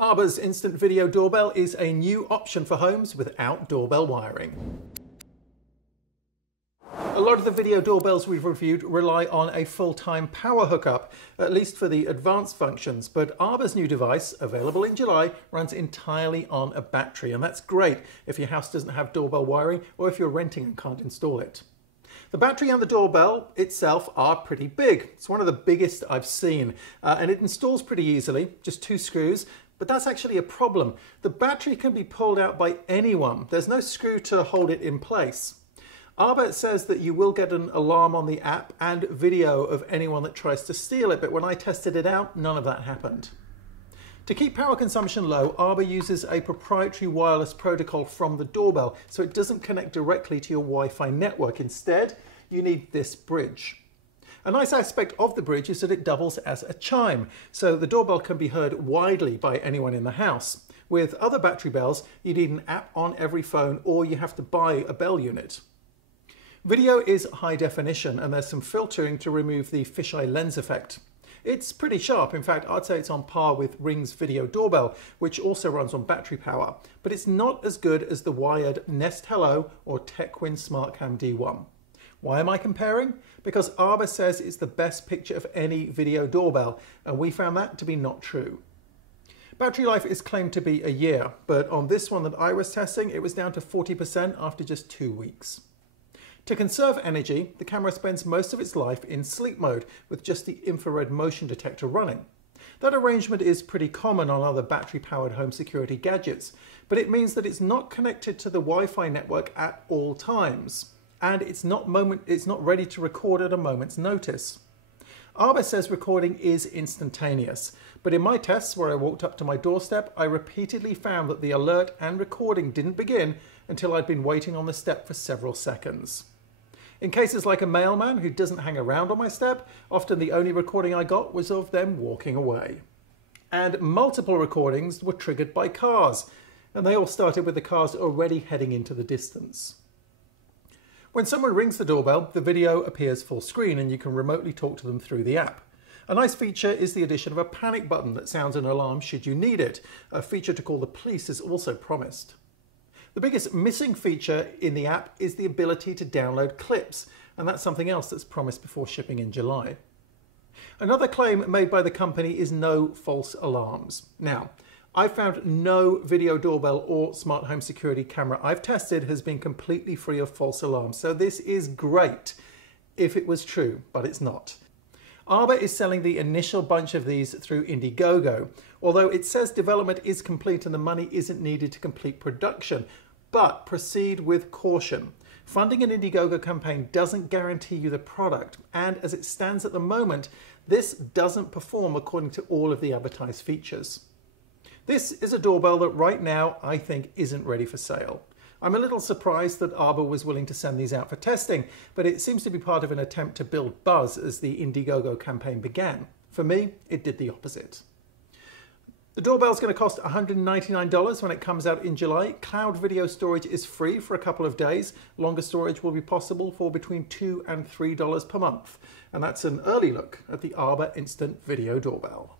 Arbor's Instant Video Doorbell is a new option for homes without doorbell wiring. A lot of the video doorbells we've reviewed rely on a full-time power hookup, at least for the advanced functions, but Arbor's new device, available in July, runs entirely on a battery, and that's great if your house doesn't have doorbell wiring or if you're renting and can't install it. The battery and the doorbell itself are pretty big. It's one of the biggest I've seen, and it installs pretty easily, just 2 screws, but that's actually a problem. The battery can be pulled out by anyone. There's no screw to hold it in place. Arbor says that you will get an alarm on the app and video of anyone that tries to steal it, but when I tested it out, none of that happened. To keep power consumption low, Arbor uses a proprietary wireless protocol from the doorbell, so it doesn't connect directly to your Wi-Fi network. Instead, you need this bridge. A nice aspect of the bridge is that it doubles as a chime, so the doorbell can be heard widely by anyone in the house. With other battery bells, you need an app on every phone or you have to buy a bell unit. Video is high definition and there's some filtering to remove the fisheye lens effect. It's pretty sharp. In fact, I'd say it's on par with Ring's Video Doorbell, which also runs on battery power, but it's not as good as the wired Nest Hello or TechWin SmartCam D1. Why am I comparing? Because Arbor says it's the best picture of any video doorbell, and we found that to be not true. Battery life is claimed to be a year, but on this one that I was testing, it was down to 40% after just 2 weeks. To conserve energy, the camera spends most of its life in sleep mode with just the infrared motion detector running. That arrangement is pretty common on other battery-powered home security gadgets, but it means that it's not connected to the Wi-Fi network at all times, and it's not ready to record at a moment's notice. Arbor says recording is instantaneous, but in my tests where I walked up to my doorstep, I repeatedly found that the alert and recording didn't begin until I'd been waiting on the step for several seconds. In cases like a mailman who doesn't hang around on my step, often the only recording I got was of them walking away. And multiple recordings were triggered by cars, and they all started with the cars already heading into the distance. When someone rings the doorbell, the video appears full screen and you can remotely talk to them through the app. A nice feature is the addition of a panic button that sounds an alarm should you need it. A feature to call the police is also promised. The biggest missing feature in the app is the ability to download clips, and that's something else that's promised before shipping in July. Another claim made by the company is no false alarms. Now, I've found no video doorbell or smart home security camera I've tested has been completely free of false alarms, so this is great if it was true, but it's not. Arbor is selling the initial bunch of these through Indiegogo, although it says development is complete and the money isn't needed to complete production, but proceed with caution. Funding an Indiegogo campaign doesn't guarantee you the product, and as it stands at the moment, this doesn't perform according to all of the advertised features. This is a doorbell that right now I think isn't ready for sale. I'm a little surprised that Arbor was willing to send these out for testing, but it seems to be part of an attempt to build buzz as the Indiegogo campaign began. For me, it did the opposite. The doorbell is going to cost $199 when it comes out in July. Cloud video storage is free for a couple of days. Longer storage will be possible for between $2 and $3 per month. And that's an early look at the Arbor Instant Video Doorbell.